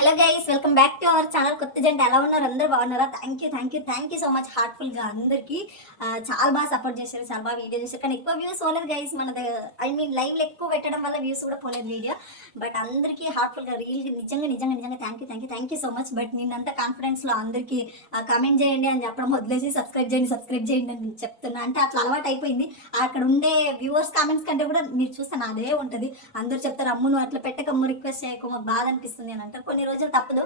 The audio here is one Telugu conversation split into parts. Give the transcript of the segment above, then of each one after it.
Hello guys welcome back to our channel కొత్త జంట ఎలా ఉన్నారు? అందరూ బాగున్నారా? Thank you thank you thank you so much హార్ట్ఫుల్గా గా చాలా బాగా సపోర్ట్ చేశారు చాలా బాగా వీడియో చేశారు. కానీ ఎక్కువ వ్యూస్ పోలేదు గైస్ మన ఐ మీన్ లైవ్లో ఎక్కువ పెట్టడం వల్ల వ్యూస్ కూడా పోలేదు వీడియో బట్ అందరికీ హార్ట్ఫుల్గా రీల్ నిజంగా నిజంగా నిజంగా thank you thank you thank you so much but నిన్నంత కాన్ఫిడెన్స్లో కమెంట్ కామెంట్ చేయండి అని చెప్పడం వదిలేసి సబ్స్క్రైబ్ చేయండి సబ్స్క్రైబ్ చేయండి అని చెప్తున్నా. అంటే అట్లా అలవాటు అయిపోయింది. అక్కడ ఉండే వ్యూవర్స్ కామెంట్స్ కంటే కూడా మీరు చూస్తే నాదే ఉంటుంది. అందరూ చెప్తారు అమ్ము నువ్వు అట్లా పెట్టకమ్ము రిక్వెస్ట్ చేయకు బాధ అనిపిస్తుంది అని అంటారు. కొన్ని రోజులు తప్పదు.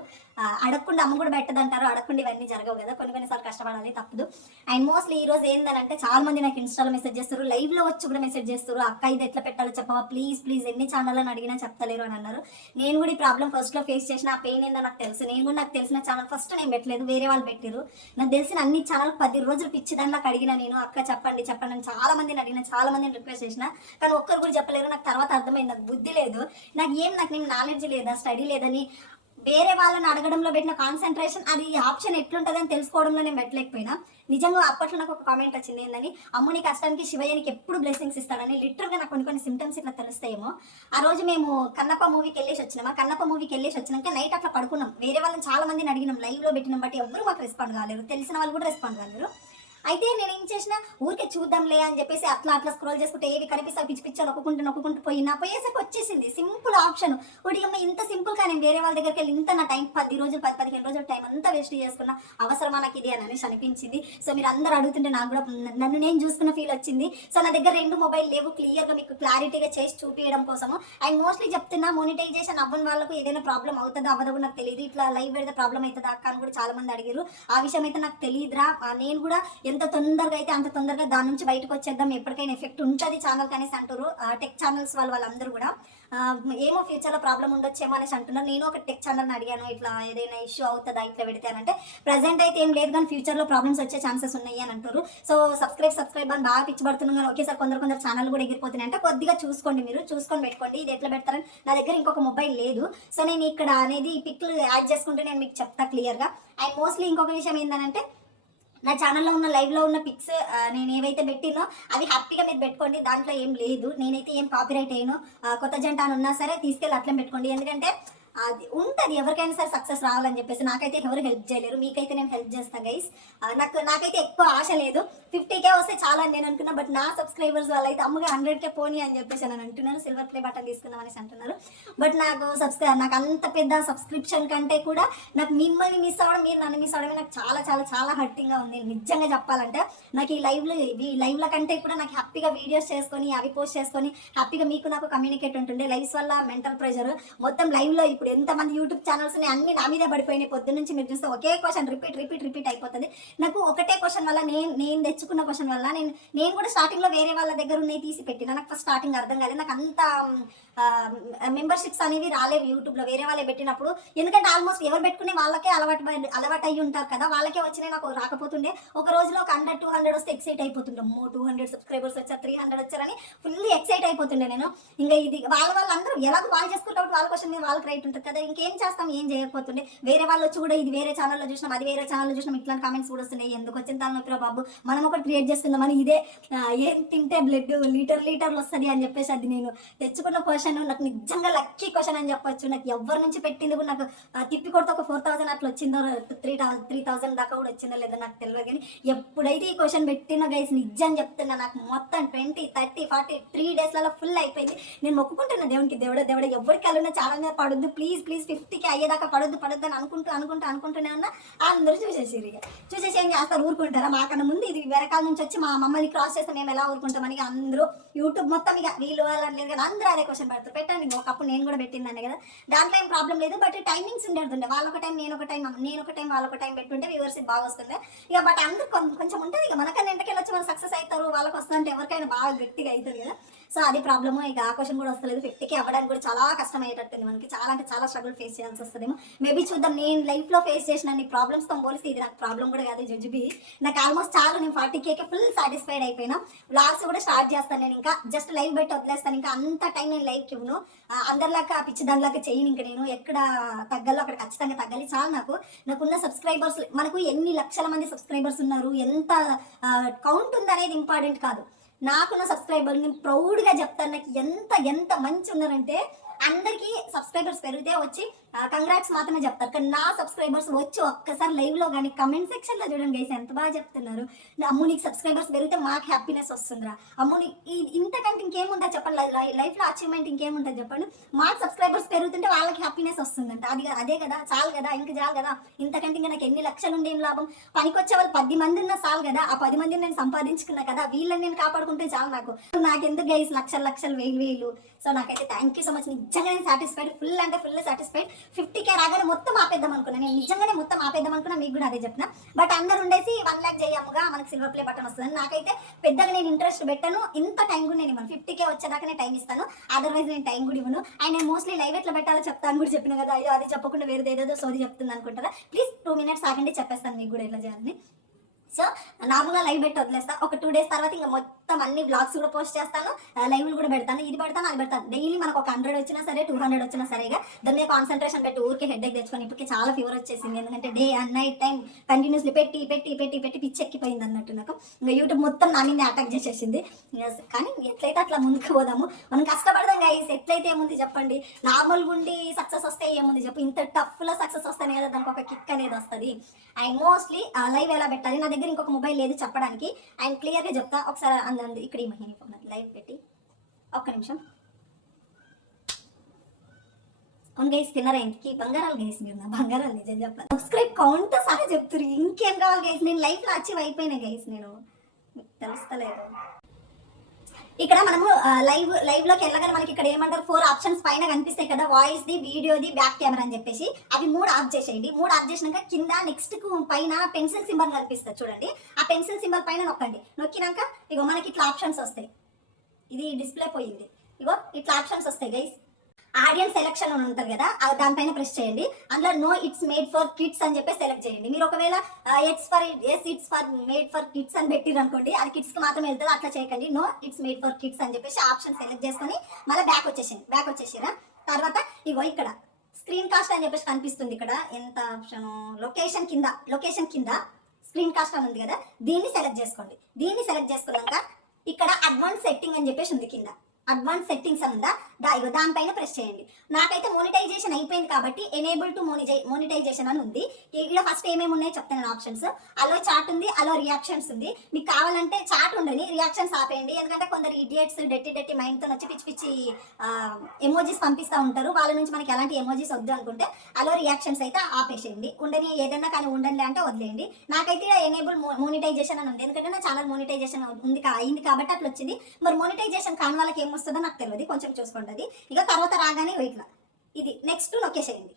అడగకుండా అమ్మ కూడా పెట్టదంటారు. అడగకుండా ఇవన్నీ జరగవు కదా. కొన్ని కొన్నిసార్లు కష్టపడాలి తప్పదు. అండ్ మోస్ట్లీ ఈ రోజు ఏంటంటే చాలా మంది నాకు ఇన్స్టాలో మెసేజ్ చేస్తారు లైవ్లో వచ్చి కూడా మెసేజ్ చేస్తారు అక్క ఇది ఎట్లా పెట్టాలో చెప్పవా ప్లీజ్ ప్లీజ్ ఎన్ని ఛానల్ అని అడిగినా చెప్తలేరు అని అన్నారు. నేను కూడా ఈ ప్రాబ్లం ఫస్ట్లో ఫేస్ చేసిన ఆ పెయిన్ ఏందో నాకు తెలుసు. నేను కూడా నాకు తెలిసిన ఛానల్ ఫస్ట్ నేను పెట్టలేదు వేరే వాళ్ళు పెట్టారు నాకు తెలిసిన అన్ని ఛానల్ పది రోజులు పిచ్చి దాంట్లోకి అడిగిన నేను అక్క చెప్పండి చెప్పండి అని చాలా మందిని అడిగిన చాలా మందిని రిక్వెస్ట్ చేసిన. కానీ ఒక్కరు కూడా చెప్పలేరు. నాకు తర్వాత అర్థమైంది నాకు బుద్ధి లేదు. నాకు ఏం నాకు నేను నాలెడ్జ్ లేదా స్టడీ లేదని వేరే వాళ్ళని అడగడంలో పెట్టిన కాన్సన్ట్రేషన్ అది ఆప్షన్ ఎట్లుంటుంది అని తెలుసుకోవడంలో నేను పెట్టలేకపోయినా. నిజంగా అప్పట్లో నాకు ఒక కామెంట్ వచ్చింది ఏంటని అమ్ముని కష్టానికి శివయ్యనికి ఎప్పుడు బ్లెస్సింగ్స్ ఇస్తాడని లిటరల్గా నాకు కొన్ని కొన్ని సిమ్టమ్స్ ఇట్లా తెలుస్తాయేమో. ఆ రోజు మేము కన్నప్ప మూవీకి వెళ్ళేసి వచ్చినామా? కన్నప్ప మూవీకి వెళ్ళేసి వచ్చినాక నైట్ అట్లా పడుకున్నాం. వేరే వాళ్ళని చాలా మందిని అడిగినాం. లైవ్లో పెట్టినాం బట్ ఎవరు మాకు రెస్పాండ్ కాలేరు తెలిసిన వాళ్ళు కూడా రెస్పాండ్ కాలేరు అయితే నేను ఏం చేసిన ఊరికే చూద్దాంలే అని చెప్పేసి అట్లా అట్లా స్క్రోల్ చేసుకుంటే ఏవి కనిపిస్తా పిచ్చి పిచ్చి నొక్కుంటూ నొక్కుంటూ పోయినా పోయేసరికి వచ్చేసింది. సింపుల్ ఆప్షన్ ఒకటి ఇంత సింపుల్గా నేను వేరే వాళ్ళ దగ్గరికి వెళ్ళి ఇంత నా టైం పది రోజులు పది పదిహేను రోజులు టైం అంతా వేస్ట్ చేసుకున్నా. అవసరమా నాకు ఇది అని అనేసి అనిపించింది. సో మీరు అందరూ అడుగుతుంటే నాకు కూడా నన్ను నేను చూసుకున్న ఫీల్ వచ్చింది. సో నా దగ్గర రెండు మొబైల్ లేవు. క్లియర్గా మీకు క్లారిటీగా చేసి చూపించడం కోసము. అండ్ మోస్ట్లీ చెప్తున్నా మోనిటైజేషన్ అవ్వని వాళ్ళకు ఏదైనా ప్రాబ్లం అవుతుందా అవ్వదో నాకు తెలియదు. ఇట్లా లైవ్ పెడితే ప్రాబ్లం అవుతుందా అక్క అని కూడా చాలా మంది అడిగారు ఆ విషయం అయితే నాకు తెలియదురా. నేను కూడా ఎంత తొందరగా అయితే అంత తొందరగా దాని నుంచి బయటకు వచ్చేద్దాం ఎప్పటికైనా ఎఫెక్ట్ ఉంటుంది ఛానల్ అనేసి అంటారు టెక్ ఛానల్స్ వాళ్ళు వాళ్ళందరూ కూడా. ఏమో ఫ్యూచర్లో ప్రాబ్లం ఉండొచ్చేమో అనేసి అంటున్నారు. నేను ఒక టెక్ ఛానల్ అడిగాను ఇట్లా ఏదైనా ఇష్యూ అవుతుందా ఇట్లా పెడితే అని అంటే ప్రజెంట్ అయితే ఏం లేదు కానీ ఫ్యూచర్లో ప్రాబ్లమ్స్ వచ్చే ఛాన్సెస్ ఉన్నాయి అని అంటారు సో సబ్స్క్రైబ్ సబ్స్క్రైబ్ అని బాగా పిచ్చిపడుతున్నాను కానీ ఒకేసారి కొందరు కొందరు ఛానల్ కూడా ఎగిరిపోతున్నాయి అంటే కొద్దిగా చూసుకోండి మీరు చూసుకొని పెట్టుకోండి. ఇది ఎట్లా పెడతారని నా దగ్గర ఇంకొక మొబైల్ లేదు. సో నేను ఇక్కడ అనేది పిక్లు యాడ్ చేసుకుంటే నేను మీకు చెప్తా క్లియర్గా అండ్ మోస్ట్లీ ఇంకొక విషయం ఏంటంటే నా ఛానల్లో ఉన్న లైవ్లో ఉన్న పిక్స్ నేను ఏవైతే పెట్టినో అవి హ్యాపీగా మీరు పెట్టుకోండి. దాంట్లో ఏం లేదు. నేనైతే ఏం కాపీరైట్ అయ్యాను కొత్త జంట అని ఉన్నా సరే తీసుకెళ్ళి అట్లా పెట్టుకోండి. ఎందుకంటే అది ఉంటుంది. ఎవరికైనా సరే సక్సెస్ రావాలని చెప్పేసి నాకైతే ఎవరు హెల్ప్ చేయలేరు. మీకైతే నేను హెల్ప్ చేస్తాను గైస్ నాకు నాకైతే ఎక్కువ ఆశ లేదు. ఫిఫ్టీ కే వస్తే చాలా నేను అనుకున్నా బట్ నా సబ్స్క్రైబర్స్ వాళ్ళు అయితే అమ్మగా హండ్రెడ్ కే పోనీ అని చెప్పేసి నేను అంటున్నారు. సిల్వర్ ప్లే బటన్ తీసుకుందాం అనేసి అంటున్నారు. బట్ నాకు సబ్స్క్రై నాకు అంత పెద్ద సబ్స్క్రిప్షన్ కంటే కూడా నాకు మిమ్మల్ని మిస్ అవ్వడం మీరు నన్ను మిస్ అవ్వడమే నాకు చాలా చాలా చాలా హర్టింగ్గా ఉంది. నిజంగా చెప్పాలంటే నాకు ఈ లైవ్లో ఈ లైవ్ల కంటే కూడా నాకు హ్యాపీగా వీడియోస్ చేసుకొని అవి పోస్ట్ చేసుకొని హ్యాపీగా మీకు నాకు కమ్యూనికేట్ ఉంటుండే. లైవ్స్ వల్ల మెంటల్ ప్రెషర్ మొత్తం లైవ్లో ఇప్పుడు ఇప్పుడు ఎంతమంది యూట్యూబ్ ఛానల్స్ ఉన్నాయి అన్ని నా మీదే పడిపోయినాయి. పొద్దున్న నుంచి మీరు చూస్తే ఒకే క్వశ్చన్ రిపీట్ రిపీట్ రిపీట్ అయిపోతుంది. నాకు ఒకటే క్వశ్చన్ వల్ల నేను నేను తెచ్చుకున్న క్వశ్చన్ వల్ల నేను నేను కూడా స్టార్టింగ్లో వేరే వాళ్ళ దగ్గర ఉన్నాయి తీసి పెట్టిన. నాకు ఫస్ట్ స్టార్టింగ్ అర్థం కాలేదు. నాకు అంత మెంబర్షిప్స్ అనేవి రాలేవు యూట్యూబ్లో వేరే వాళ్ళే పెట్టినప్పుడు. ఎందుకంటే ఆల్మోస్ట్ ఎవరు పెట్టుకునే వాళ్ళకే అలవాటు అలవాటు అయ్యి ఉంటారు కదా. వాళ్ళకే వచ్చినాయి నాకు రాకపోతుండే. ఒక రోజులో ఒక హండ్రెడ్ టూ హండ్రెడ్ వస్తే ఎక్సైట్ అయిపోతుండే. మో టూ హండ్రెడ్ సబ్స్క్రైబర్స్ వచ్చారు త్రీ హండ్రెడ్ వచ్చారని ఫుల్లీ ఎక్సైట్ అయిపోతుండే నేను. ఇంకా ఇది వాళ్ళ వాళ్ళందరూ ఎలాగో వాళ్ళు చేసుకుంటే వాళ్ళ క్వశ్చన్ మీద వాళ్ళకి రైట్ ఉంటుంది కదా. ఇంకేం చేస్తాం ఏం చేయకపోతుండే. వేరే వాళ్ళు చూడ కూడా ఇది వేరే ఛానల్లో చూసినాం అది వేరే ఛానల్లో చూసినాం. ఇట్లాంటి కామెంట్స్ కూడా వస్తున్నాయి. ఎందుకు వచ్చిన తలనొప్పిరా బాబు? మనం ఒకటి క్రియేట్ చేసుకుందామని ఇదే ఏం తింటే బ్లడ్ లీటర్ లీటర్లు వస్తుంది అని చెప్పేసి అది నేను తెచ్చుకున్న క్వశ్చన్ నాకు నిజంగా లక్కీ క్వశ్చన్ అని చెప్పొచ్చు. నాకు ఎవరి నుంచి పెట్టింది కూడా నాకు తిప్పి కొడితే ఒక ఫోర్ థౌసండ్ అట్లా వచ్చిందో త్రీ థౌసండ్ త్రీ థౌసండ్ దాకా కూడా వచ్చిందో లేదో నాకు తెలియదు కానీ ఎప్పుడైతే ఈ క్వశ్చన్ పెట్టినా గైస్ నిజం చెప్తున్నా నాకు మొత్తం ట్వంటీ థర్టీ ఫార్టీ త్రీ డేస్లలో ఫుల్ అయిపోయింది. నేను మొక్కుకుంటున్నా దేవునికి దేవుడు దేవుడు ఎవరికి వెళ్ళినా చాలా మీద పడొద్దు. ప్లీజ్ ప్లీజ్ ఫిఫ్టీకి అయ్యేదాకా పడొద్దు పడొద్దు అని అనుకుంటూ అనుకుంటూ అనుకుంటూనే ఉన్నా అందరూ చూసేసారు ఇక. చూసేసి ఏం చేస్తారు? ఊరుకుంటారా? మాకన్నా ముందు ఇది వెరకాల నుంచి వచ్చి మా మమ్మల్ని క్రాస్ చేస్తే మేము ఎలా ఊరుకుంటామని అందరూ యూట్యూబ్ మొత్తం ఇక వీళ్ళు వాళ్ళని లేదు కానీ అందరూ అదే క్వశ్చన్ భర్త పెట్టాను ఒకప్పుడు నేను కూడా పెట్టిందాన్ని కదా. దాంట్లో ఏం ప్రాబ్లం లేదు. బట్ టైమింగ్స్ ఉండేది వాళ్ళ ఒక టైం నేను ఒక టైం నేను ఒక టైం వాళ్ళ ఒక టైం పెట్టుంటే వ్యూవర్స్ బాగా వస్తుండే. ఇక బట్ అందరు కొంచెం ఉంటుంది ఇక. మనకన్నా ఎంతకెళ్ళి వచ్చి మనం సక్సెస్ అవుతారు. వాళ్ళకి వస్తుందంటే ఎవరికైనా బాగా గట్టిగా అవుతుంది కదా. సో అది ప్రాబ్లమ్ ఇక ఆ క్వశ్చన్ కూడా వస్తలేదు. ఫిఫ్టీకి అవ్వడానికి కూడా చాలా కష్టం అయ్యేటట్టుంది మనకి. చాలా అంటే చాలా స్ట్రగుల్ ఫేస్ చేయాల్సి వస్తుందేమో. మేబీ చూద్దాం. నేను లైఫ్లో ఫేస్ చేసిన నీ ప్రాబ్లమ్స్తో పోలిస్తే ఇది నాకు ప్రాబ్లం కూడా కాదు జడ్జిబి నాకు ఆల్మోస్ట్ చాలా. నేను ఫార్టీ కేకే ఫుల్ సాటిస్ఫైడ్ అయిపోయినా. వ్లాగ్స్ కూడా స్టార్ట్ చేస్తాను నేను ఇంకా. జస్ట్ లైవ్ పెట్టి వదిలేస్తాను. ఇంకా అంత టైం నేను లైవ్కి ఇవ్వను. అందరిలాగా పిచ్చి దానిలాగా చేయను ఇంకా నేను. ఎక్కడ తగ్గలో అక్కడ ఖచ్చితంగా తగ్గాలి. చాలా నాకు. నాకున్న సబ్స్క్రైబర్స్ మనకు ఎన్ని లక్షల మంది సబ్స్క్రైబర్స్ ఉన్నారు? ఎంత కౌంట్ ఉంది అనేది ఇంపార్టెంట్ కాదు. నాకున్న సబ్స్క్రైబర్ నేను ప్రౌడ్గా చెప్తాను. నాకు ఎంత ఎంత మంచి ఉన్నారంటే అందరికీ సబ్స్క్రైబర్స్ పెరిగితే వచ్చి కంగ్రాట్స్ మాత్రమే చెప్తారు. కానీ నా సబ్స్క్రైబర్స్ వచ్చి ఒక్కసారి లైవ్లో కానీ కమెంట్ సెక్షన్లో చూడండి గైస్ ఎంత బాగా చెప్తున్నారు. అమ్ము నీకు సబ్స్క్రైబర్స్ పెరిగితే మాకు హ్యాపీనెస్ వస్తుందిరా. అమ్ము ఈ- ఇంతకంటే ఇంకేముంటుంది చెప్పండి? లైఫ్లో అచీవ్మెంట్ ఇంకేముంటుంది చెప్పండి? మాకు సబ్స్క్రైబర్స్ పెరుగుతుంటే వాళ్ళకి హ్యాపీనెస్ వస్తుందంట. అది అదే కదా చాలు కదా ఇంక చాలు కదా. ఇంతకంటే ఇంకా నాకు ఎన్ని లక్షలు ఉండే లాభం? పనికొచ్చే వాళ్ళు పది మంది ఉన్నా చాలు కదా. ఆ పది మందిని నేను సంపాదించుకున్నా కదా. వీళ్ళని నేను కాపాడుకుంటే చాలు నాకు. నాకెందుకు గైస్ లక్షలు లక్షలు వేలు వేలు? సో నాకైతే థ్యాంక్ యూ సో మచ్ నిజంగా నేను సాటిస్ఫైడ్ ఫుల్ అంటే ఫుల్ సాటిస్ఫైడ్ ఫిఫ్టీ కే రాగానే మొత్తం ఆపేద్దాం అనుకున్నా. నేను నిజంగానే మొత్తం ఆపేద్దాం అనుకున్నా మీకు కూడా అదే చెప్పిన. బట్ అందరు ఉండేసి వన్ ల్యాక్ చేయముగా మనకి సిల్వర్ ప్లే బటన్ వస్తుంది. నాకైతే పెద్దగా నేను ఇంట్రెస్ట్ పెట్టాను. ఇంత టైం కూడా నేను ఇవ్వను. ఫిఫ్టీ కే వచ్చేదాకానే టైం ఇస్తాను. అదర్వైజ్ నేను టైం కూడా ఇవ్వను. అండ్ నేను మోస్ట్లీ లైవ్ ఎట్లా పెట్టాలో చెప్తాను కూడా చెప్పిన కదా. అయ్యో అది చెప్పకుండా వేరేది ఏదో సోది చెప్తుంది అనుకుంటారా? ప్లీజ్ టూ మినిట్స్ ఆగండి చెప్పేస్తాను మీకు కూడా ఎట్లా చేయాలని. సో నార్మల్గా లైవ్ పెట్టి వదిలేస్తా. ఒక టూ డేస్ తర్వాత ఇంకా మొత్తం అన్ని బ్లాగ్స్ కూడా పోస్ట్ చేస్తాను. లైవ్లు కూడా పెడతాను. ఇది పెడతాను అది పెడతాను. డైలీ మనకు ఒక హండ్రెడ్ వచ్చినా సరే టూ హండ్రెడ్ వచ్చినా సరేగా దాని మీద కాన్సన్ట్రేషన్ పెట్టి ఊరికే హెడ్ ఎక్ తెచ్చుకొని ఇప్పటికి చాలా ఫీవర్ వచ్చేసింది. ఎందుకంటే day and night time continuously పెట్టి పెట్టి పెట్టి పెట్టి పిచ్చి ఎక్కిపోయింది అన్నట్టు నాకు. ఇంకా యూట్యూబ్ మొత్తం నా మీద అటాక్ చేసేసింది. కానీ ఎట్లయితే అట్లా ముందుకు పోదాము మనం కష్టపడదాం గైస్ ఎట్లయితే ఏముంది చెప్పండి. నార్మల్గా ఉండి సక్సెస్ వస్తే ఏముంది చెప్పు. ఇంత టఫ్లో సక్సెస్ వస్తేనే కదా దానికి ఒక కిక్ అనేది వస్తుంది. అండ్ మోస్ట్లీ లైవ్ ఎలా పెట్టాలి? నా దగ్గర దగ్గర ఇంకొక మొబైల్ లేదు చెప్పడానికి. అండ్ క్లియర్గా చెప్తా. ఒకసారి అందంది ఇక్కడ ఈ మహిళ ఫోన్ లైవ్ పెట్టి. ఒక్క నిమిషం. అవును గైస్ తిన్నారా ఇంటికి? బంగారాలు గైస్ మీరు నా బంగారాలు నిజం చెప్పాలి. సబ్స్క్రైబ్ కౌంట్ సహా చెప్తున్నారు ఇంకేం కావాలి గైస్ నేను లైఫ్లో అచీవ్ అయిపోయినా గైస్ నేను. మీకు తెలుస్తలేదు. ఇక్కడ మనము లైవ్ లైవ్లోకి వెళ్ళగానే మనకి ఇక్కడ ఏమంటారు ఫోర్ ఆప్షన్స్ పైన కనిపిస్తాయి కదా voice the video the back camera అని చెప్పేసి. అవి మూడు ఆఫ్ చేసేయండి. మూడు ఆఫ్ చేసినాక కింద నెక్స్ట్ పైన పెన్సిల్ సింబల్ కనిపిస్తుంది చూడండి. ఆ పెన్సిల్ సింబల్ పైన నొక్కండి. నొక్కినాక ఇగో మనకి ఇట్లా ఆప్షన్స్ వస్తాయి. ఇది డిస్ప్లే పోయింది. ఇగో ఇట్లా ఆప్షన్స్ వస్తాయి గైస్ ఆడియన్స్ సెలెక్షన్ అని ఉంటుంది కదా దానిపైన ప్రెస్ చేయండి. అందులో no it's made for kids అని చెప్పి సెలెక్ట్ చేయండి. మీరు ఒకవేళ it's for yes it's for made for kids అని పెట్టిరు అనుకోండి అది కిడ్స్కి మాత్రం వెళ్తుంది అట్లా చేయకండి. No it's made for kids అని చెప్పేసి ఆప్షన్ సెలెక్ట్ చేసుకొని మళ్ళీ బ్యాక్ వచ్చేసింది బ్యాక్ వచ్చేసిరా తర్వాత ఇగో ఇక్కడ స్క్రీన్ కాస్ట్ అని చెప్పేసి కనిపిస్తుంది ఇక్కడ. ఎంత ఆప్షన్ లొకేషన్ కింద లొకేషన్ కింద స్క్రీన్ కాస్ట్ అని ఉంది కదా దీన్ని సెలెక్ట్ చేసుకోండి. దీన్ని సెలెక్ట్ చేసుకున్నాక ఇక్కడ అడ్వాన్స్ సెట్టింగ్ అని చెప్పేసి ఉంది కింద. అడ్వాన్స్ సెట్టింగ్స్ అని ఉందా? ఇగో దానిపైన ప్రెస్ చేయండి. నాకైతే మోనిటైజేషన్ అయిపోయింది కాబట్టి ఎనేబుల్ టు మోనిటై మోనిటైజేషన్ అని ఉంది. ఇక్కడ ఫస్ట్ ఏమేమి ఉన్నాయో చెప్తాను ఆప్షన్స్ అలో చాట్ ఉంది అలో రియాక్షన్స్ ఉంది. మీకు కావాలంటే చాట్ ఉండని రియాక్షన్స్ ఆపేయండి. ఎందుకంటే కొందరు ఇడియట్స్ డెట్టి డెట్టి మైండ్తో వచ్చి పిచ్చి పిచ్చి ఎమోజీస్ పంపిస్తూ ఉంటారు. వాళ్ళ నుంచి మనకి ఎలాంటి ఎమోజీస్ వద్దు అనుకుంటే అలో రియాక్షన్స్ అయితే ఆపేసేయండి. ఉండని ఏదైనా కానీ ఉండండి అంటే వదిలేయండి. నాకైతే ఎనేబుల్ మోనిటైజేషన్ అని ఉంది. ఎందుకంటే నా ఛానల్ మోనిటైజేషన్ ఉంది అయింది కాబట్టి అట్లా వచ్చింది. మరి మోనిటైజేషన్ కాని వాళ్ళకి ఏమొస్తుందో నాకు తెలియదు కొంచెం చూసుకుంటుంది ఇక తర్వాత రాగానే ఇట్లా. ఇది నెక్స్ట్ నొక్కేసేయండి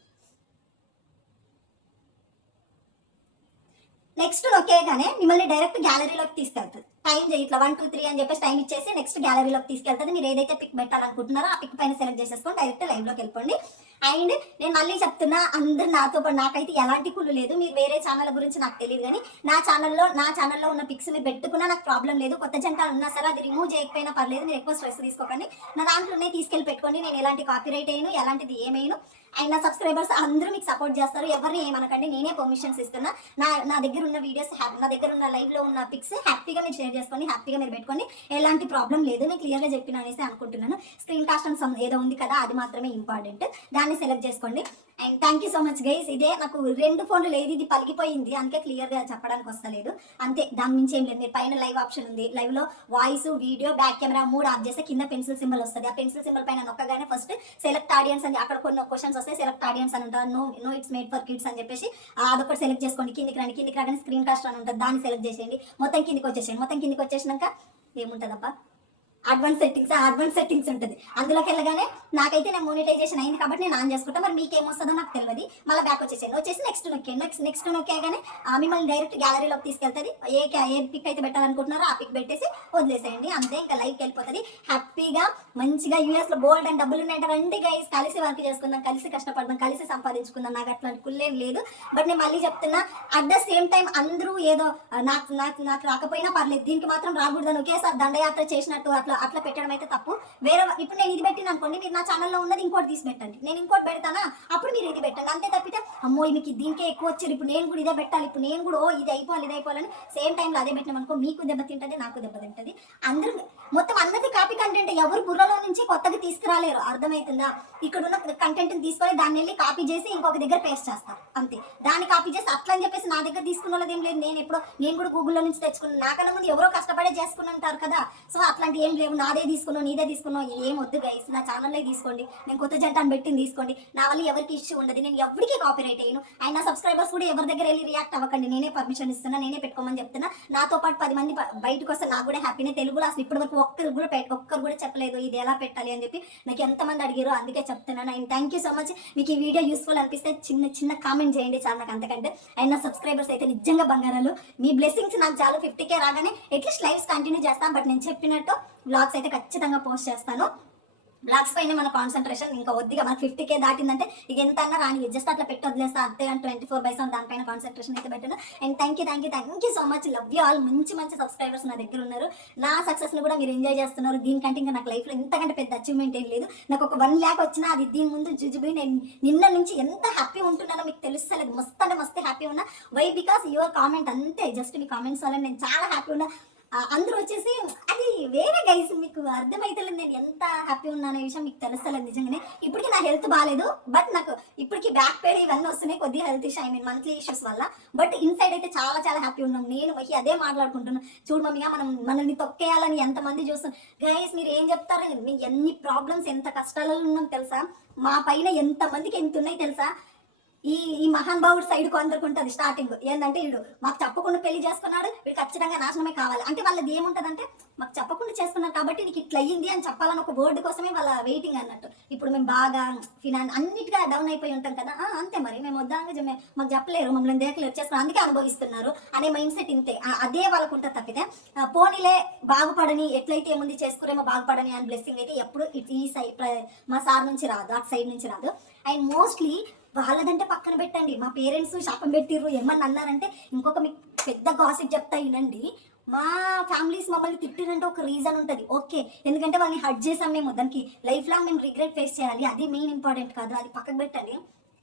నెక్స్ట్ నొక్కేయగానే మిమ్మల్ని డైరెక్ట్ గ్యాలరీలోకి తీసుకెళ్తుంది. టైం చేయి ఇట్లా వన్ టూ త్రీ అని చెప్పేసి టైం ఇచ్చేసి నెక్స్ట్ గ్యాలరీలోకి తీసుకెళ్తుంది. మీరు ఏదైతే పిక్ పెట్టాలనుకుంటున్నారో ఆ పిక్ పైన సెలెక్ట్ చేసేసుకొని డైరెక్ట్ లైవ్లోకి వెళ్ళిపోండి. అండ్ నేను మళ్ళీ చెప్తున్నా అందరు నాతో పాటు నాకైతే ఎలాంటి కుళ్ళు లేదు. మీరు వేరే ఛానల్ గురించి నాకు తెలియదు కానీ నా ఛానల్లో నా ఛానల్లో ఉన్న పిక్స్ మీరు పెట్టుకున్నా నాకు ప్రాబ్లం లేదు. కొత్త జంట ఉన్నా సరే అది రిమూవ్ చేయకపోయినా పర్లేదు మీరు ఎక్కువ స్ట్రెస్ తీసుకోకండి. నా దాంట్లోనే తీసుకెళ్ళి పెట్టుకోండి. నేను ఎలాంటి కాపీరైట్ అయ్యాను ఎలాంటిది ఏమైనా అండ్ నా సబ్స్క్రైబర్స్ అందరూ మీకు సపోర్ట్ చేస్తారు. ఎవరిని ఏమనకండి నేనే పర్మిషన్స్ ఇస్తున్నా. నా నా దగ్గర ఉన్న వీడియోస్ నా దగ్గర ఉన్న లైవ్లో ఉన్న పిక్స్ హ్యాపీగా మీరు షేర్ చేసుకొని హ్యాపీగా మీరు పెట్టుకొని ఎలాంటి ప్రాబ్లం లేదు. నేను క్లియర్గా చెప్పిన అనేసి అనుకుంటున్నాను. స్క్రీన్ కాస్ట్ అని ఏదో ఉంది కదా అది మాత్రమే ఇంపార్టెంట్ దాన్ని సెలెక్ట్ చేసుకోండి. And thank you so much guys ఇదే నాకు రెండు ఫోన్లు లేదు ఇది పలిగిపోయింది. అందుకే క్లియర్గా చెప్పడానికి వస్తలేదు. అంతే దాని నుంచి ఏం లేదు. మీరు పైన లైవ్ ఆప్షన్ ఉంది. లైవ్లో వాయిస్ వీడియో బ్యాక్ కెమెరా మూడు ఆఫ్ చేస్తే కింద పెన్సిల్ సింబల్ వస్తుంది. ఆ పెన్సిల్ సింబల్ పైన నొక్కగానే ఫస్ట్ సెలెక్ట్ ఆడియన్స్ అని అక్కడ కొన్ని క్వశ్చన్స్ వస్తాయి సెలెక్ట్ ఆడియన్స్ అని ఉంటారు no no it's made for kids అని చెప్పేసి అదొకటి సెలెక్ట్ చేసుకోండి. కిందికి రండి. కిందికి రాగానే స్క్రీన్ కాస్ట్ అని ఉంటుంది. దాన్ని సెలెక్ట్ చేసేయండి. మొత్తం కిందికి వచ్చేసేయండి. మొత్తం కిందికి వచ్చేసినాక ఏముంటుందప్ప? అడ్వాన్స్ సెట్టింగ్స్ అడ్వాన్స్ సెట్టింగ్స్ ఉంటుంది. అందులోకి వెళ్ళగానే నాకైతే నేను మోనిటైజేషన్ అయింది కాబట్టి నేను ఆన్ చేసుకుంటా. మరి మీకు ఏమొస్తుందో నాకు తెలియదు మళ్ళీ బ్యాక్ వచ్చేసాను వచ్చేసి నెక్స్ట్ నొక్కాను నెక్స్ట్ నెక్స్ట్ నొక్కేగానే మిమ్మల్ని డైరెక్ట్ గ్యాలరీలోకి తీసుకెళ్తుంది. ఏ ఏ పిక్ అయితే పెట్టాలనుకుంటున్నారో ఆ పిక్ పెట్టేసి వదిలేసేయండి. అంతే ఇంకా లైవ్కి వెళ్ళిపోతుంది. హ్యాపీగా మంచిగా యూఎస్లో బోల్డ్ అండ్ డబ్బులు ఉన్నాయంటే రండి గైస్ కలిసి వర్క్ చేసుకుందాం కలిసి కష్టపడదాం కలిసి సంపాదించుకుందాం. నాకు అట్లాంటి కుళ్ళేం లేదు. బట్ నేను మళ్ళీ చెప్తున్నా అట్ ద సేమ్ టైం అందరూ ఏదో నాకు నాకు నాకు రాకపోయినా పర్లేదు. దీనికి మాత్రం రాకూడదని ఒకేసారి దండయాత్ర చేసినట్టు అట్లా అట్లా పెట్టడం అయితే తప్పు. వేరే ఇప్పుడు నేను ఇది పెట్టిన అనుకోండి మీరు నా ఛానల్లో ఉన్నది ఇంకోటి తీసి పెట్టండి. నేను ఇంకోటి పెడతానా? అప్పుడు మీరు ఇది పెట్టండి. అంతే తప్పితే అమ్మో మీకు దీనికే ఎక్కువ వచ్చారు. ఇప్పుడు నేను కూడా ఇదే పెట్టాలి. ఇప్పుడు నేను కూడా ఓ ఇది అయిపోవాలి ఇది అయిపోవాలని సేమ్ టైంలో అదే పెట్టినాం అనుకో మీకు దెబ్బ తింటుంది నాకు దెబ్బ తింటుంది. అందరూ మొత్తం అందరిది కాపీ కంటెంట్. ఎవరు బుర్రలో నుంచి కొత్తగా తీసుకురాలేరు. అర్థమవుతుందా ఇక్కడ ఉన్న కంటెంట్ తీసుకొని దాన్ని వెళ్ళి కాపీ చేసి ఇంకొక దగ్గర పేస్ట్ చేస్తారు. అంతే. దాన్ని కాపీ చేసి అట్లా అని చెప్పేసి నా దగ్గర తీసుకున్న వాళ్ళది ఏం లేదు. నేను ఎప్పుడో నేను కూడా గూగుల్లో నుంచి తెచ్చుకున్నాను నాకన్నా ముందు ఎవరో కష్టపడే చేసుకుని ఉంటారు కదా. సో అట్లాంటి ఏం లేవు. నాదే తీసుకున్నావు నీదే తీసుకున్నావు. ఏం వద్దు గైస్ నా ఛానల్లో తీసుకోండి. నేను కొత్త జంట పెట్టింది తీసుకోండి. నా వల్ల ఎవరికి ఇష్యూ ఉండదు. నేను ఎవరికి కాపీరేట్ అయ్యాను అండ్ నా సబ్స్క్రైబర్స్ కూడా ఎవరి దగ్గర వెళ్ళి రియాక్ట్ అవ్వకండి. నేనే పర్మిషన్ ఇస్తున్నా నేనే పెట్టుకోమని చెప్తున్నా. నాతో పాటు పది మంది బయటకు వస్తే నాకు కూడా హ్యాపీనే తెలుగులో అసలు ఇప్పటి వరకు ఒక్కరు కూడా పెట్ ఒక్కరు కూడా చెప్పలేదు. ఇది ఎలా పెట్టాలి అని చెప్పి నాకు ఎంతమంది అడిగారో అందుకే చెప్తున్నాను. And thank you so much మీకు ఈ వీడియో యూస్ఫుల్ అనిపిస్తే చిన్న చిన్న కామెంట్ చేయండి చాలా నాకు అంతకంటే. అండ్ నా సబ్స్క్రైబర్స్ అయితే నిజంగా బంగారాలు. మీ బ్లెస్సింగ్స్ నాకు చాలు. ఫిఫ్టీ కే రాగానే అట్లీస్ట్ లైవ్స్ కంటిన్యూ చేస్తాను. బట్ నేను చెప్పినట్టు బ్లాగ్స్ అయితే ఖచ్చితంగా పోస్ట్ చేస్తాను. బ్లాక్స్ పైన మన కాన్సన్ట్రేషన్ ఇంకా వద్దిగా మనకి ఫిఫ్టీ కే దాటిందంటే ఇక ఎంత అన్నా రాని జస్ట్ అట్లా పెట్టి వదిలేస్తా. అంతే and twenty four by seven దానిపైన కాన్సన్ట్రేషన్ అయితే పెట్టాను. And thank you thank you thank you so much love you all మంచి మంచి సబ్స్క్రైబర్స్ నా దగ్గర ఉన్నారు. నా సక్సెస్ని కూడా మీరు ఎంజాయ్ చేస్తున్నారు. దీనికంటే ఇంకా నాకు లైఫ్లో ఇంతకంటే పెద్ద అచీవ్మెంట్ ఏం లేదు. నాకు ఒక వన్ ల్యాక్ వచ్చినా అది దీని ముందు జుజుబి నేను నిన్న నుంచి ఎంత హ్యాపీ ఉంటున్నానో మీకు తెలుస్తలేదు. మస్తు అంటే మస్తు హ్యాపీ ఉన్నా. వై బికాస్ యువర్ కామెంట్ అంతే. జస్ట్ మీ కామెంట్స్ వల్ల నేను చాలా హ్యాపీ ఉన్నా. అందరూ వచ్చేసి అది వేరే గైస్ మీకు అర్థమైతలేదు నేను ఎంత హ్యాపీ ఉన్నానే విషయం మీకు తెలుస్తలేదు నిజంగానే. ఇప్పటికీ నా హెల్త్ బాగాలేదు బట్ నాకు ఇప్పటికి బ్యాక్ పెయిన్ ఇవన్నీ వస్తున్నాయి కొద్దిగా health issue I mean monthly issues వల్ల. బట్ ఇన్సైడ్ అయితే చాలా చాలా హ్యాపీ ఉన్నాం. నేను మహి అదే మాట్లాడుకుంటున్నాను చూడు మమ్మీగా మనం మనల్ని తొక్కేయాలని ఎంతమంది చూస్తున్నాం గైస్ మీరు ఏం చెప్తారు? ఎన్ని ప్రాబ్లమ్స్ ఎంత కష్టాలలో ఉన్నాం తెలుసా? మా పైన ఎంతమందికి ఎంత ఉన్నాయి తెలుసా? ఈ ఈ మహాన్ భావుడు సైడ్ కొందరికి ఉంటుంది స్టార్టింగ్ ఏంటంటే వీడు మాకు చెప్పకుండా పెళ్ళి చేసుకున్నాడు వీడు ఖచ్చితంగా నాశనమే కావాలి. అంటే వాళ్ళది ఏముంటదంటే మాకు చెప్పకుండా చేసుకున్నారు కాబట్టి నీకు ఇట్లా అయ్యింది అని చెప్పాలని ఒక బోర్డు కోసమే వాళ్ళ వెయిటింగ్ అన్నట్టు. ఇప్పుడు మేము బాగా ఫినాన్స్ అన్నిటిగా డౌన్ అయిపోయి ఉంటాం కదా. అంతే మరి. మేము వద్దాంగా మాకు చెప్పలేరు మమ్మల్ని దేకలేరు చేస్తున్నారు అందుకే అనుభవిస్తున్నారు అనే మైండ్ సెట్ ఇంతే. అదే వాళ్ళకు ఉంటుంది తప్పితే పోనీలే బాగుపడని ఎట్లయితే ఏముంది చేసుకురేమో బాగుపడని అని బ్లెస్సింగ్ అయితే ఎప్పుడు ఇట్ ఈ సైడ్ మా సార్ నుంచి రాదు అటు సైడ్ నుంచి రాదు. అండ్ మోస్ట్లీ వాళ్ళదంటే పక్కన పెట్టండి. మా పేరెంట్స్ శాపం పెట్టిర్రు. ఏమన్నా అన్నారంటే ఇంకొక మీకు పెద్ద గాసిప్ చెప్తా వినండి. మా ఫ్యామిలీస్ మమ్మల్ని తిట్టినంటే ఒక రీజన్ ఉంటుంది. ఓకే. ఎందుకంటే వాళ్ళని హట్ చేసాం మేము దానికి లైఫ్ లాంగ్ మేము రిగ్రెట్ ఫేస్ చేయాలి. అది మెయిన్ ఇంపార్టెంట్ కాదు. అది పక్కకు పెట్టండి.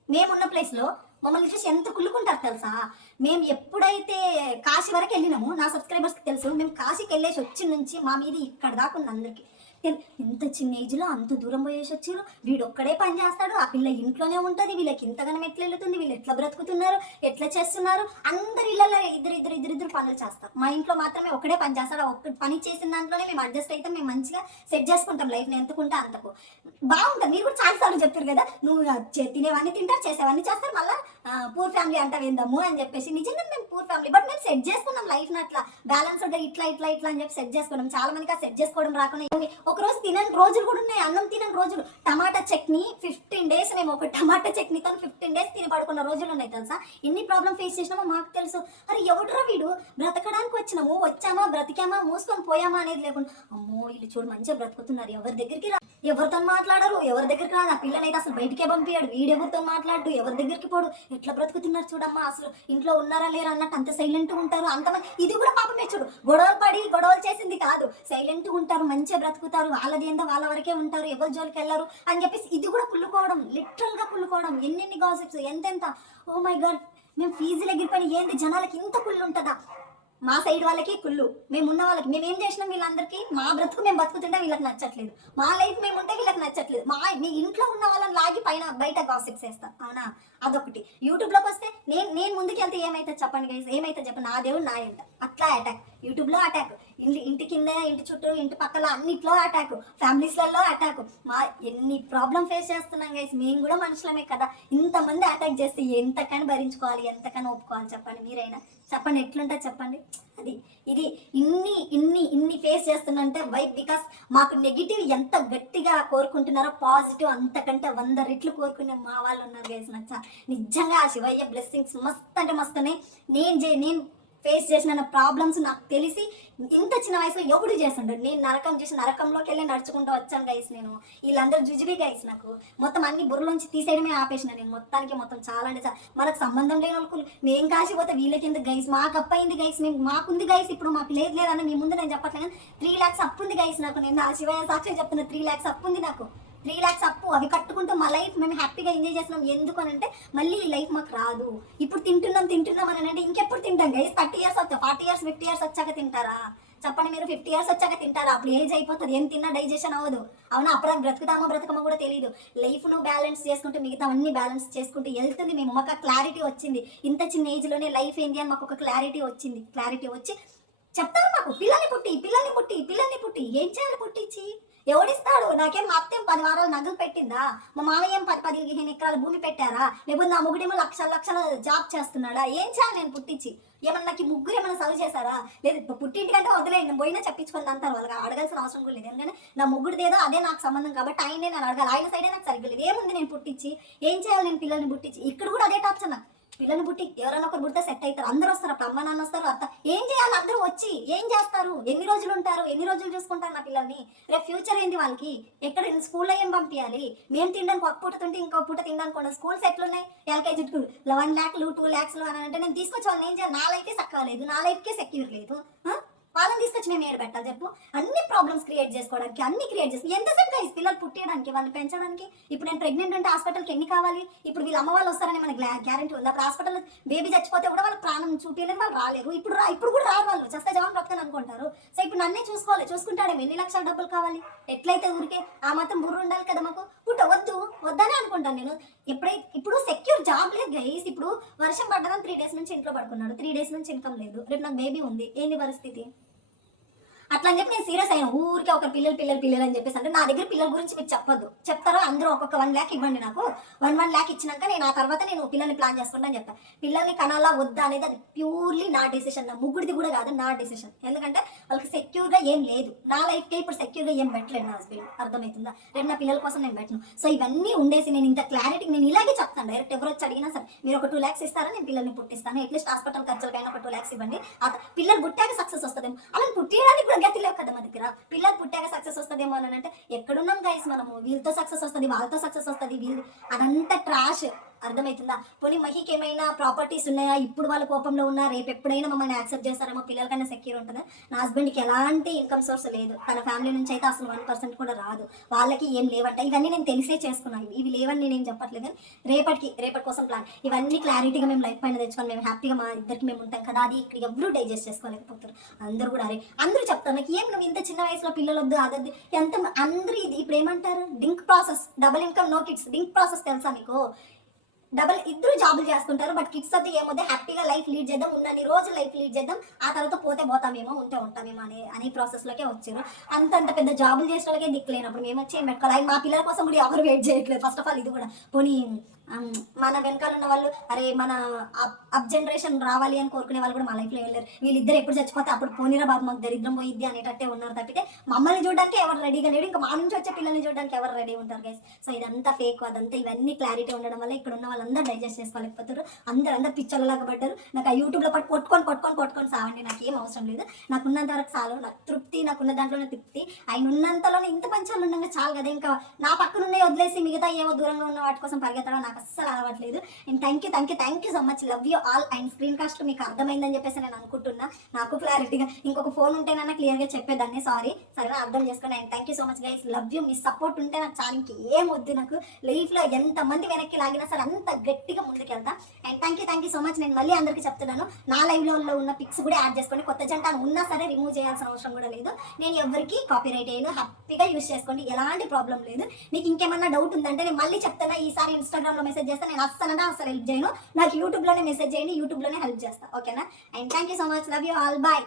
మేమున్న ప్లేస్లో మమ్మల్ని చూసి ఎంత కుళ్ళుకుంటారు తెలుసా? మేము ఎప్పుడైతే కాశీ వరకు వెళ్ళినామో నా సబ్స్క్రైబర్స్కి తెలుసు మేము కాశీకి వెళ్ళేసి వచ్చిన నుంచి మా మీద ఇక్కడ దాకా ఉంది అందరికీ. ఇంత చిన్న ఏజ్లో అంత దూరం పోయేసి వచ్చారు? వీడు ఒక్కడే పని చేస్తాడు. ఆ పిల్ల ఇంట్లోనే ఉంటుంది. వీళ్ళకి ఇంతగానం ఎట్లా వెళ్తుంది వీళ్ళు ఎట్లా బ్రతుకుతున్నారు? ఎట్లా చేస్తున్నారు? అందరు ఇళ్ళలో ఇద్దరు ఇద్దరు ఇద్దరు ఇద్దరు పనులు చేస్తారు మా ఇంట్లో మాత్రమే ఒకడే పని చేస్తాడు. ఒక్క పని చేసిన దాంట్లోనే మేము అడ్జస్ట్ అయితే మేము మంచిగా సెట్ చేసుకుంటాం లైఫ్ని ఎంతకుంటే అంతకు. బాగుంటుంది. మీరు కూడా చాలా సార్లు కదా నువ్వు తినేవన్నీ తింటారు చేసేవన్నీ చేస్తారు. మళ్ళీ పూర్ ఫ్యామిలీ అంటావు ఏందమ్ము అని చెప్పేసి నిజంగా మేము పూర్ ఫ్యామిలీ బట్ మేము సెట్ చేసుకున్నాం లైఫ్ అట్లా. బ్యాలెన్స్డ్గా ఇట్లా ఇట్లా ఇట్లా అని చెప్పి సెట్ చేసుకున్నాం. చాలా మందికి ఆ సెట్ చేసుకోవడం రాకుండా ఒకరోజు ఒక రోజు తినని రోజులు కూడా ఉన్నాయి. అన్నం తినని రోజులు. టమాటా చట్నీ ఫిఫ్టీన్ డేస్ మేము ఒక టమాటా చట్నీతో ఫిఫ్టీన్ డేస్ తిని పడుకున్న రోజులు ఉన్నాయి తెలుసా? ఎన్ని ప్రాబ్లం ఫేస్ చేసినామో మాకు తెలుసు. అరే ఎవడురా వీడు? బ్రతకడానికి వచ్చినాము. వచ్చామా? బ్రతికామా? మూసుకొని పోయామా అనేది లేకుండా. అమ్మో వీళ్ళు చూడు మంచిగా బ్రతుకుతున్నారు. ఎవరి దగ్గరికి రా ఎవరితో మాట్లాడరు? ఎవరి దగ్గరికి రాదు ఆ పిల్లనైతే అసలు బయటికే పంపించాడు వీడెవరితో మాట్లాడు? ఎవరి దగ్గరికి పోడు? ఎట్లా బ్రతుకుతున్నారు చూడమ్మా? అసలు ఇంట్లో ఉన్నారా లేరా అన్నట్టు అంత సైలెంట్ ఉంటారు. అంత ఇది కూడా పాపమే చూడు. గొడవలు పడి గొడవలు చేసింది కాదు. సైలెంట్ ఉంటారు. మంచిగా బ్రతుకుతారు. వాళ్ళది ఏందో వాళ్ళ వరకే ఉంటారు ఎవరి జోలికి వెళ్ళరు అని చెప్పేసి ఇది కూడా కుళ్ళుకోవడం లిటరల్గా కుళ్ళుకోవడం. ఎన్నెన్ని గాసిప్స్ ఎంతెంత? ఓ మై గాడ్ మేము ఫీజులు ఎగిరిపోయిన ఏంది? జనాలకి ఇంత కుళ్ళు ఉంటుందా మా సైడ్ వాళ్ళకి కుళ్ళు. మేము ఉన్న వాళ్ళకి మేము ఏం చేసినాం వీళ్ళందరికీ? మా బ్రతుకు మేము బతుకుతుంటే వీళ్ళకి నచ్చట్లేదు. మా లైఫ్ మేము ఉంటే వీళ్ళకి నచ్చట్లేదు. మా మీ ఇంట్లో ఉన్న వాళ్ళని లాగి పైన బయట గాసిప్స్ వేస్తాం. అవునా? అదొకటి. యూట్యూబ్లోకి వస్తే నేను నేను ముందుకు వెళ్తే ఏమైతే చెప్పండి గైస్ ఏమైతే చెప్పండి నా దేవుడు నా ఏంట అట్లా అటాక్ యూట్యూబ్లో అటాక్ ఇంటి ఇంటి కింద ఇంటి చుట్టూ ఇంటి పక్కల అన్నిట్లో అటాక్ ఫ్యామిలీస్లలో అటాక్ మా ఎన్ని ప్రాబ్లం ఫేస్ చేస్తున్నాం గైస్ మేము కూడా మనుషులమే కదా. ఇంతమంది అటాక్ చేస్తే ఎంతకని భరించుకోవాలి ఎంతకని ఒప్పుకోవాలి చెప్పండి మీరైనా? చెప్పండి ఎట్లుంటుంది చెప్పండి? అది ఇది ఇన్ని ఇన్ని ఇన్ని ఫేస్ చేస్తుందంటే వై బికాస్ మాకు నెగిటివ్ ఎంత గట్టిగా కోరుకుంటున్నారో పాజిటివ్ అంతకంటే వంద రెట్లు కోరుకునే మా వాళ్ళు ఉన్నారు గైస్ నచ్చ. నిజంగా ఆ శివయ్య బ్లెస్సింగ్స్ మస్త్ అంటే మస్తునే. నేను చే నేను ఫేస్ చేసిన ప్రాబ్లమ్స్ నాకు తెలిసి ఇంత చిన్న వయసులో ఎవడు చేస్తుంటాడు నేను నరకం చేసి నరకంలోకి వెళ్ళి నడుచుకుంటూ వచ్చాను గైస్ నేను. వీళ్ళందరూ జుజుబి గైస్ నాకు. మొత్తం అన్ని బుర్రలోంచి తీసేయడమే ఆపేసిన నేను. మొత్తానికి మొత్తం చాలా అంటే చాలా మనకు సంబంధం లేని వాళ్ళకు మేము కాసిపోతే వీళ్ళకి ఎందుకు గైస్ మాకు అప్పయింది గైస్ మేము మాకుంది గైస్ ఇప్పుడు మాకు లేదు లేదని మీ ముందు నేను చెప్పట్లేదు త్రీ ల్యాక్స్ అప్పు ఉంది గైస్ నాకు. నేను ఆ శివయ్య సాక్షి చెప్తున్నా త్రీ ల్యాక్స్ అప్పు ఉంది నాకు. త్రీ ల్యాక్స్ అప్పు. అవి కట్టుకుంటూ మా లైఫ్ మేము హ్యాపీగా ఎంజాయ్ చేస్తున్నాం. ఎందుకు అని అంటే మళ్ళీ ఈ లైఫ్ మాకు రాదు. ఇప్పుడు తింటున్నాం తింటున్నాం అని అంటే ఇంకెప్పుడు తింటాం గైస్ థర్టీ ఇయర్స్ వచ్చా ఫార్టీ ఇయర్స్ ఫిఫ్టీ ఇయర్స్ వచ్చాక తింటారా? చెప్పండి మీరు. ఫిఫ్టీ ఇయర్స్ వచ్చాక తింటారా? అప్పుడు ఏజ్ అయిపోతుంది. ఏం తిన్నా డైజెషన్ అవ్వదు. అవునా? అప్పుడు బ్రతుకుతామో బ్రతకమో కూడా తెలియదు లైఫ్ను బ్యాలెన్స్ చేసుకుంటూ మిగతా అన్ని బ్యాలెన్స్ చేసుకుంటూ వెళ్తుంది మేము. మాకు క్లారిటీ వచ్చింది. ఇంత చిన్న ఏజ్లోనే లైఫ్ ఏంది అని మాకు ఒక క్లారిటీ వచ్చింది. క్లారిటీ వచ్చి చెప్తారు మాకు. పిల్లల్ని పుట్టి పిల్లల్ని పుట్టి పిల్లల్ని పుట్టి. ఏం చేయాలి పుట్టించి? ఎవడిస్తాడు? నాకేం మా అత్తేం పది వారాలు నగలు పెట్టిందా? మా మామయ్య పది పదిహేను ఎకరాల భూమి పెట్టారా? లేకపోతే నా ముగ్గుడేమో లక్షల లక్షల జాబ్ చేస్తున్నాడా? ఏం చేయాలి నేను పుట్టించి? ఏమన్నా నాకు ముగ్గురు ఏమైనా సర్వ్ చేశారా? లేదు పుట్టింటికంటే వదిలేదు నేను పోయినా చెప్పించుకొని అంటారు వాళ్ళకి అడగాల్సిన అవసరం కూడా లేదు. ఎందుకంటే నా ముగ్గురిది ఏదో అదే నాకు సంబంధం కాబట్టి ఆయనే నేను అడగాలి. ఆయన సైడే నాకు సరిగ్గా లేదు. ఏముంది నేను పుట్టించి? ఏం చేయాలి నేను పిల్లల్ని పుట్టించి? ఇక్కడ కూడా అదే టాప్షన్ నాకు. పిల్లలు పుట్టి ఎవరైనా ఒకరు పుడితే సెట్ అవుతారు. అందరూ వస్తారు. అప్పుడు అమ్మ నాన్న వస్తారు. అత్త ఏం చేయాలి? అందరూ వచ్చి ఏం చేస్తారు? ఎన్ని రోజులు ఉంటారు? ఎన్ని రోజులు చూసుకుంటారు నా పిల్లల్ని? రేపు ఫ్యూచర్ ఏంటి వాళ్ళకి? ఎక్కడ స్కూల్లో ఏం పంపించాలి మేము తినడానికి ఒక పూట తింటే ఇంకో పూట తినడానికి కూడా స్కూల్స్ ఎట్లున్నాయి ఎల్కేజీ వన్ ల్యాక్లు టూ ల్యాక్స్లు అని అంటే నేను తీసుకొచ్చి వాళ్ళని ఏం చేయాలి? నా లైఫే సక్కలేదు నా లైఫ్కే సెక్యూర్ లేదు. వాళ్ళని తీసుకొచ్చి మేము ఏడు పెట్టాలి చెప్పు. అన్ని ప్రాబ్లమ్స్ క్రియేట్ చేసుకోవడానికి అన్ని క్రియేట్ చేసి ఎంతసేపు కలిసి పిల్లలు పుట్టేయడానికి వాళ్ళని పెంచడానికి? ఇప్పుడు నేను ప్రెగ్నెంట్ ఉంటే హాస్పిటల్కి ఎన్ని కావాలి? ఇప్పుడు వీళ్ళ అమ్మ వాళ్ళు వస్తారని మన గ్యారంటీ ఉంది? అప్పుడు హాస్పిటల్ బేబీ చచ్చిపోతే కూడా వాళ్ళ ప్రాణం చూపించలేదు వాళ్ళు రాలేరు. ఇప్పుడు రా ఇప్పుడు కూడా రారు వాళ్ళు. చస్తే జవాన్ బ్రతకని అనుకుంటారు. సో ఇప్పుడు నన్నే చూసుకోవాలి. చూసుకుంటాడే ఎన్ని లక్షల డబ్బులు కావాలి? ఎట్లయితే ఊరికే ఆ మాత్రం బుర్ర ఉండాలి కదా మాకు? పుట్ట వద్దు వద్దనే అనుకుంటాను నేను. ఎప్పుడైతే ఇప్పుడు సెక్యూర్ జాబ్ లేదు గైస్ ఇప్పుడు వర్షం పడ్డదని త్రీ డేస్ నుంచి ఇంట్లో పడుకున్నాడు. త్రీ డేస్ నుంచి ఇన్కమ్ లేదు. రేపు నాకు బేబీ ఉంది. ఏంది పరిస్థితి? అట్లా అని చెప్పి నేను సీరియస్ అయినా ఊరికే ఒక పిల్లలు పిల్లలు పిల్లలు అని చెప్పేసి. అంటే నా దగ్గర పిల్లల గురించి మీరు చెప్పొద్దు. చెప్తారా అందరూ ఒక్కొక్క వన్ ల్యాక్ ఇవ్వండి నాకు. వన్ వన్ ల్యాక్ ఇచ్చినాక నేను ఆ తర్వాత నేను పిల్లల్ని ప్లాన్ చేసుకుంటాను చెప్తాను పిల్లల్ని కనాలా వద్దా అనేది అది ప్యూర్లీ నా డిసిషన్ నా ముగ్గురిది కూడా కాదు నా డిసిషన్ ఎందుకంటే వాళ్ళకి సెక్యూర్గా ఏం లేదు. నా లైఫ్కే ఇప్పుడు సెక్యూర్గా ఏం పెట్టలేదు నా హస్బెండ్ అర్థమవుతుందా? రేపు నా పిల్లల కోసం నేను పెట్టను. సో ఇవన్నీ ఉండేసి నేను ఇంత క్లారిటీ నేను ఇలాగే చెప్తాను. డైరెక్ట్ ఎవరు వచ్చి అడిగినా సరే మీరు ఒక టూ ల్యాక్స్ ఇస్తారా? నేను పిల్లల్ని పుట్టిస్తాను. అట్లీస్ట్ హాస్పిటల్ ఖర్చులకైనా ఒక టూ ల్యాక్స్ ఇవ్వండి. పిల్లలు పుట్టాక సక్సెస్ వస్తుంది అలా పుట్టేయడానికి కూడా లేవు కదా మా దగ్గర. పిల్లలు పుట్టాక సక్సెస్ వస్తుందేమో అని అంటే ఎక్కడున్నాం గైస్ మనము? వీళ్ళతో సక్సెస్ వస్తుంది వాళ్ళతో సక్సెస్ వస్తుంది వీళ్ళు అదంతా ట్రాష్ అర్థమవుతుందా? పోనీ మహికి ఏమైనా ప్రాపర్టీస్ ఉన్నాయా? ఇప్పుడు వాళ్ళ కోపంలో ఉన్నా రేపు ఎప్పుడైనా మమ్మల్ని యాక్సెప్ట్ చేస్తారేమో? పిల్లలకైనా సెక్యూర్ ఉంటుందా? నా హస్బెండ్కి ఎలాంటి ఇన్కమ్ సోర్స్ లేదు. తన ఫ్యామిలీ నుంచి అయితే అసలు వన్ పర్సెంట్ కూడా రాదు. వాళ్ళకి ఏం లేవంట. ఇవన్నీ నేను తెలిసే చేసుకున్నాను. ఇవి లేవని నేనేం చెప్పట్లేదు. రేపటికి రేపటి కోసం ప్లాన్ ఇవన్నీ క్లారిటీగా మేము లైఫ్ పైన తెచ్చుకొని మేము హ్యాపీగా మా ఇద్దరికి మేము ఉంటాం కదా అది ఇక్కడ ఎవరు డైజెస్ట్ చేసుకోలేకపోతారు అందరూ కూడా అరే అందరూ చెప్తారు నాకు ఏం నువ్వు ఇంత చిన్న వయసులో పిల్లలు వద్దు అదొద్దు ఎంత అందరూ ఇది ఇప్పుడు ఏమంటారు? DINK process double income no kids. DINK process తెలుసా మీకు? డబల్ ఇద్దరు జాబులు చేసుకుంటారు బట్ కిడ్స్ అయితే ఏమవుతే హ్యాపీగా లైఫ్ లీడ్ చేద్దాం. ఉన్నన్ని రోజులు లైఫ్ లీడ్ చేద్దాం. ఆ తర్వాత పోతే పోతామేమో ఉంటే ఉంటామేమో అనే అనే ప్రాసెస్లోకే వచ్చారు. అంత అంత పెద్ద జాబులు చేసిన వాళ్ళకే దిక్కులేనప్పుడు మేము వచ్చి ఏం పెట్టుకోవాలి? మా పిల్లల కోసం కూడా ఎవరు వెయిట్ చేయట్లేదు. ఫస్ట్ ఆఫ్ ఆల్ ఇది కూడా. పోనీ మన వెనకాల ఉన్న వాళ్ళు అరే మన అప్ జనరేషన్ రావాలి అని కోరుకునే వాళ్ళు కూడా మా లైఫ్లో వెళ్ళారు వీళ్ళిద్దరు ఎప్పుడు చచ్చిపోతే అప్పుడు పోనీరా బాబు మాకు దరిద్రం పోయిద్ది అనేటట్టే ఉన్నారు తప్పితే మమ్మల్ని చూడడానికి ఎవరు రెడీగా లేడు. ఇంకా మా నుంచి వచ్చే పిల్లల్ని చూడడానికి ఎవరు రెడీ ఉంటారు గైస్ సో ఇదంతా ఫేక్ అదంతా ఇవన్నీ క్లారిటీ ఉండడం వల్ల ఇక్కడ ఉన్న వాళ్ళందరూ డైజెస్ట్ చేసుకోలేకపోతారు అందరు అందరు పిచ్చలలాగా పడ్డారు. నాకు ఆ యూట్యూబ్లో పట్టు కొట్టుకొని కొట్టుకొని కొట్టుకొని సావండి. నాకు ఏం అవసరం లేదు. నాకు ఉన్నంత వరకు చాలు. నాకు తృప్తి నాకు ఉన్న దాంట్లోనే తృప్తి. ఆయన ఉన్నంతలోనే ఇంత పంచాలు ఉండగా చాలు కదా. ఇంకా నా పక్కన ఉన్నాయి వదిలేసి మిగతా ఏమో దూరంగా ఉన్న వాటి కోసం పరిగెత్తడం నాకు అస్సలు అలవట్లేదు. And thank you thank you thank you so much love you all and screen cast మీకు అర్థమైందని చెప్పేసి నేను అనుకుంటున్నా. నాకు క్లారిటీగా ఇంకొక ఫోన్ ఉంటేనన్నా క్లియర్గా చెప్పేదాన్ని. సారీ సరే అర్థం చేసుకోండి. And thank you so much guys love you me support ఉంటే నాకు చాలా ఇంకేం వద్దు నాకు. లైఫ్లో ఎంతమంది వెనక్కి లాగినా సరే అంత గట్టిగా ముందుకెళ్తా. And thank you thank you so much నేను మళ్ళీ అందరికీ చెప్తున్నాను. నా లైవ్లో ఉన్న పిక్స్ కూడా యాడ్ చేసుకోండి. కొత్త జంట ఉన్నా సరే రిమూవ్ చేయాల్సిన అవసరం కూడా లేదు. నేను ఎవరికి కాపీ రైట్ అయ్యాను హ్యాపీగా యూస్ చేసుకోండి. ఎలాంటి ప్రాబ్లం లేదు. మీకు ఇంకేమన్నా డౌట్ ఉందంటే నేను మళ్ళీ చెప్తాను ఈసారి ఇన్స్టాగ్రామ్లో మెసేజ్ చేస్తే నేను అస్సలు అసలు హెల్ప్ చేయను. నాకు యూట్యూబ్లోనే మెసేజ్ చేయండి యూట్యూబ్లోనే హెల్ప్ చేస్తాను ఓకేనా and thank you so much love you all bye